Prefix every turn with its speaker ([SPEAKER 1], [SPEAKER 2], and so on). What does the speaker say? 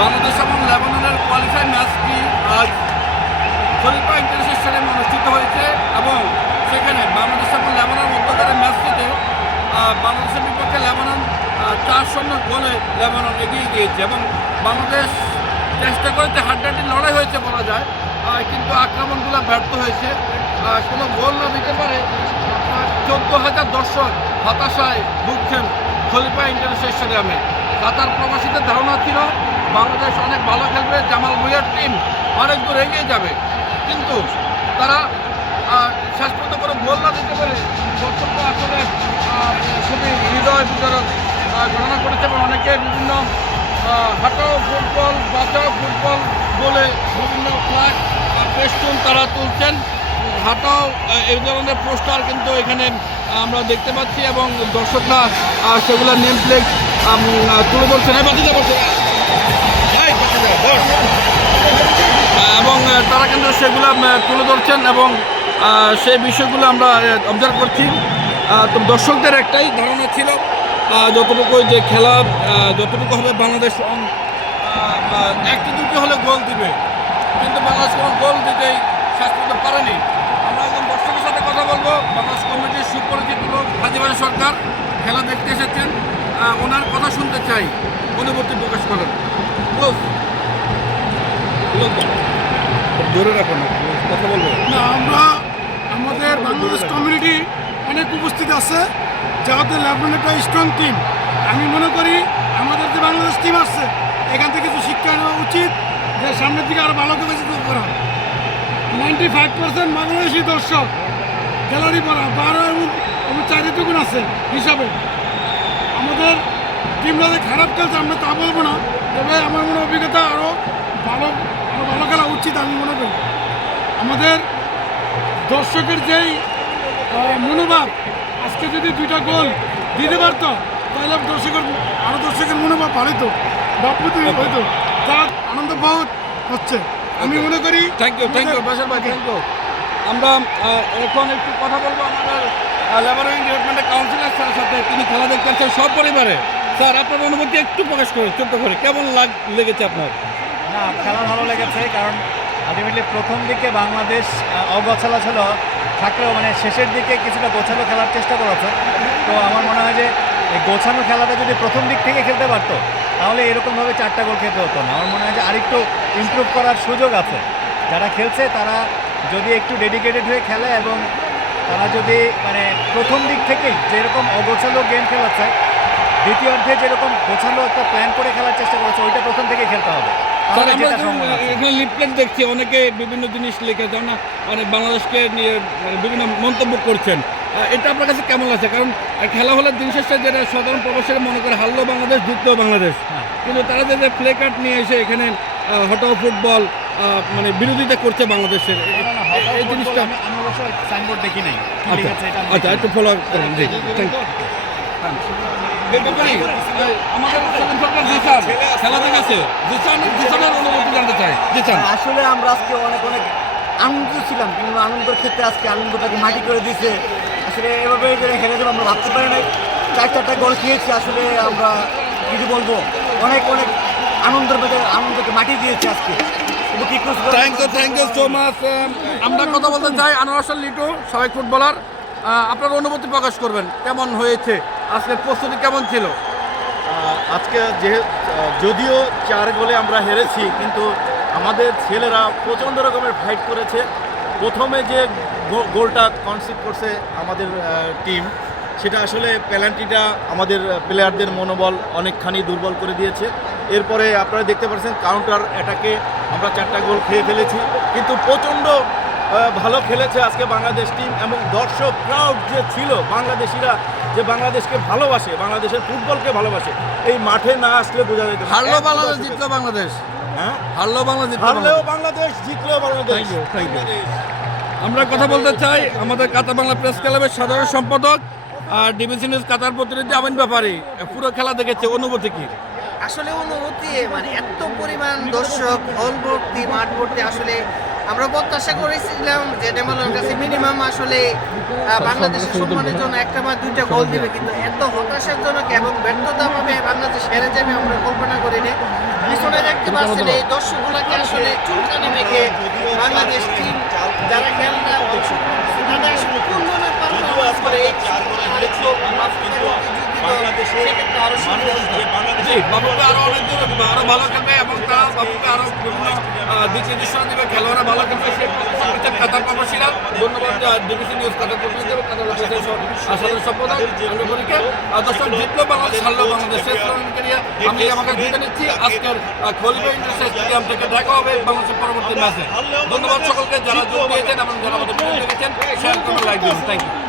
[SPEAKER 1] বাংলাদেশ এবং লেবাননের কোয়ালিফাই ম্যাচটি আজ খলিফা ইন্টারন্যাশনাল স্টেডিয়ামে অনুষ্ঠিত হয়েছে এবং সেখানে বাংলাদেশ এবং লেবাননের মধ্যকার ম্যাচটিতে বাংলাদেশের বিপক্ষে লেবানন চার শূন্য গোলে লেবানন এগিয়ে গিয়েছে এবং বাংলাদেশ চেষ্টা করেছে হাড্ডাহাড্ডি লড়াই হয়েছে বলা যায় কিন্তু আক্রমণগুলো ব্যর্থ হয়েছে। কোনো গোল না দিতে পারে চোদ্দ হাজার দর্শক হতাশায় ভুগছেন খলিফা ইন্টারন্যাশনাল স্টেডিয়ামে কাতার প্রবাসীদের ধারণা ছিল বাংলাদেশ অনেক ভালো খেলবে, জামাল ভুইয়ার টিম অনেক দূর এগিয়ে যাবে। কিন্তু তারা শেষ পর্যন্ত কোনো গোল না দিতে পারে দর্শকরা আসলে খুবই হৃদয় বিতরক গণনা করেছে এবং অনেকে বিভিন্ন হাঁটাও ফুটবল, বাঁচাও ফুটবল বলে বিভিন্ন ফ্ল্যাগ পেস্টুন তারা তুলছেন। হাঁটাও এই ধরনের পোস্টার কিন্তু এখানে আমরা দেখতে পাচ্ছি এবং দর্শকরা সেগুলো নেম প্লেট তুলে ধরছেন। এই বাতিজা বসে। এবং তারা কিন্তু সেগুলো তুলে ধরছেন এবং সেই বিষয়গুলো আমরা অবজার্ভ করছি। তো দর্শকদের একটাই ধারণা ছিল যতটুকু যে খেলা যতটুকু হবে বাংলাদেশ একটি দুটি হলে গোল দিবে। কিন্তু বাংলাদেশ গোল দিতেই শেষ পর্যন্ত পারেনি। আমরা একজন দর্শকের সাথে কথা বলব। বাংলাদেশ কমিটির সুপরিচিত লোক হাজিবাড়ি সরকার খেলা দেখতে এসেছেন আহ, ওনার কথা শুনতে চাই অনুভূতি প্রকাশ করেন। Close. Close. ধরে রাখুন কথা বলব।
[SPEAKER 2] না আমরা আমাদের বাংলাদেশ কমিউনিটি অনেক উপস্থিত আছে যেহেতু লেবানন একটা স্ট্রং টিম আমি মনে করি আমাদের যে বাংলাদেশ টিম আসছে এখান থেকে কিছু শিক্ষা নেওয়া উচিত যে সামনের দিকে আরও ভালো করে করা নাইনটি ফাইভ পার্সেন্ট বাংলাদেশি দর্শক গ্যালারি পড়া বারো এবং চারিটুকুন আছে হিসাবে। টিমরা যে খারাপ খেলছে আমরা তা বলব না। তবে আমার মনে অভিজ্ঞতা আরও ভালো আরও ভালো খেলা উচিত আমি মনে করি। আমাদের দর্শকের যেই মনোভাব আজকে যদি দুইটা গোল দিতে পারতো তাহলে দর্শকের আরও দর্শকের মনোভাব বাড়িতো বাপ্যুতি হইতো। তার আনন্দ বহুত হচ্ছে। আমি মনে করি
[SPEAKER 1] থ্যাংক ইউ থ্যাংক ইউ বাসার ভাই থ্যাংক ইউ আমরা এখন একটু কথা বলব আমাদের লেবারেন ডেভেলপমেন্টের কাউন্সিলর স্যারের সাথে। তিনি খেলা দেখতে সব পরিবারে। স্যার, আপনার অনুভূতি একটু প্রকাশ করুন ছোট্ট করে। কেমন লাগ লেগেছে আপনার?
[SPEAKER 3] না, খেলা ভালো লেগেছে, কারণ আলটিমেটলি প্রথম দিকে বাংলাদেশ অগোছালো ছিল। থাকলেও মানে শেষের দিকে কিছুটা গোছালো খেলার চেষ্টা করেছে। তো আমার মনে হয় যে গোছানো খেলাটা যদি প্রথম দিক থেকে খেলতে পারতো, তাহলে এরকমভাবে চারটা গোল খেতে হতো না। আমার মনে হয় যে আরেকটু ইমপ্রুভ করার সুযোগ আছে। যারা খেলছে, তারা যদি একটু ডেডিকেটেড হয়ে খেলে এবং তারা যদি মানে প্রথম দিক থেকেই যেরকম অগোছালো গেম খেলাচ্ছে দ্বিতীয়ার্ধে যেরকম গোছালো একটা প্ল্যান করে খেলার চেষ্টা করেছে ওইটা প্রথম থেকে খেলতে হবে।
[SPEAKER 1] এখানে লিফলেট দেখছি অনেকে বিভিন্ন জিনিস লিখে যেমন মানে বাংলাদেশকে নিয়ে বিভিন্ন মন্তব্য করছেন। এটা আপনার কাছে কেমন লাগছে? কারণ খেলা হলে দিন শেষে যেটা সাধারণ প্রবাসীরা মনে করে হারলো বাংলাদেশ জিতলো বাংলাদেশ।
[SPEAKER 3] হ্যাঁ।
[SPEAKER 1] কিন্তু তারা যে প্লে কার্ড নিয়ে এসে এখানে হটাও ফুটবল মানে বিরোধিতা করছে বাংলাদেশের। এই জিনিসটা
[SPEAKER 3] আমি- অবশ্য সাইনবোর্ড দেখি নাই
[SPEAKER 1] আচ্ছা
[SPEAKER 3] লিখেছে এটা আমি
[SPEAKER 1] আচ্ছা
[SPEAKER 3] দেখি।
[SPEAKER 1] একটু ফলো করুন জি থ্যাংক ইউ
[SPEAKER 4] আসলে আমরা আজকে অনেক অনেক আনন্দিত ছিলাম কিন্তু আনন্দের ক্ষেত্রে আজকে আনন্দটাকে মাটি করে দিয়েছে। আসলে এভাবে হেরে যাব আমরা ভাবতে পারি নাই। চার চারটা গোল খেয়েছি আসলে আমরা কিছু বলব অনেক অনেক আনন্দের মধ্যে আনন্দকে মাটি দিয়েছে আজকে?
[SPEAKER 1] Thank you thank you so much আমরা কথা বলতে চাই আনোয়ার লিটু সাবেক ফুটবলার। আপনার অনুভূতি প্রকাশ করবেন কেমন হয়েছে? আজকের প্রস্তুতি কেমন ছিল?
[SPEAKER 5] আজকে যে যদিও চার গোলে আমরা হেরেছি, কিন্তু আমাদের ছেলেরা প্রচণ্ড রকমের ফাইট করেছে। প্রথমে যে গোলটা কনসিভ করছে আমাদের টিম সেটা আসলে পেনাল্টিটা আমাদের প্লেয়ারদের মনোবল অনেকখানি দুর্বল করে দিয়েছে। এরপরে আপনারা দেখতে পাচ্ছেন কাউন্টার অ্যাটাকে আমরা চারটা গোল খেয়ে ফেলেছি। কিন্তু প্রচণ্ড ভালো খেলেছে আজকে বাংলাদেশ টিম এবং দর্শক ক্রাউড যে ছিল বাংলাদেশিরা যে বাংলাদেশকে ভালোবাসে বাংলাদেশের ফুটবলকে ভালোবাসে এই মাঠে না আসলে বোঝা যেত না।
[SPEAKER 1] হারলো বাংলাদেশ জিতলো বাংলাদেশ
[SPEAKER 5] হ্যাঁ
[SPEAKER 1] হারলো বাংলাদেশ জিতলো
[SPEAKER 5] হারলেও
[SPEAKER 1] বাংলাদেশ।
[SPEAKER 5] জিতলেও বাংলাদেশ.
[SPEAKER 1] আমরা কথা বলতে চাই আমাদের কাতার বাংলা প্রেস ক্লাবের সাধারণ সম্পাদক আর ডিবিসি নিউজ কাতার প্রতিনিধি আমিন ব্যাপারে পুরো খেলা দেখেছে অনুভূতি কি
[SPEAKER 6] আসলে অনুভূতি মানে এত পরিমাণ দর্শক হল ভর্তি মাঠ ভর্তি আসলে আমরা প্রত্যাশা করেছিলাম যে ডেমালোর কাছে মিনিমাম আসলে বাংলাদেশের সম্মানের জন্য একটা বা দুইটা গোল দিবে, কিন্তু এত হতাশাজনক এবং ব্যর্থতা ভাবে বাংলাদেশ হেরে যাবে আমরা কল্পনা করিনি। পিছনে দেখতে পাচ্ছেন এই দর্শকগুলোকে আসলে চুলকানি মেখে বাংলাদেশ টিম যারা খেলনা তাদের আসলে কোন ধরনের পারফরমেন্স করে এই বাংলাদেশে সেক্ষেত্রে আরও সুবিধা হতো।
[SPEAKER 1] জি বাবুকে আরও অনেক দূর আরও ভালো খেলবে এবং তারা বাবুকে আরও দিক নির্দেশনা দেবে খেলোয়াড়রা ভালো খেলবে কাতার প্রবাসীরা। ধন্যবাদ ডিবিসি নিউজ কাতার প্রতিনিধি এবং কাতার স- সাধারণ সম্পাদক আন্দোলনকে দর্শক জিতলো বাংলাদেশ হারলো বাংলাদেশ। শেষ পর্যন্ত নিয়ে আমি আমাকে জিতে নিচ্ছি। আজকের খলিফা ইন্টারন্যাশনাল স্টেডিয়াম থেকে দেখা হবে। বাংলাদেশের পরবর্তী ম্যাচে। ধন্যবাদ সকলকে যারা যোগ দিয়েছেন এবং যারা আমাদের শেয়ার করুন লাইক দিন। Thank you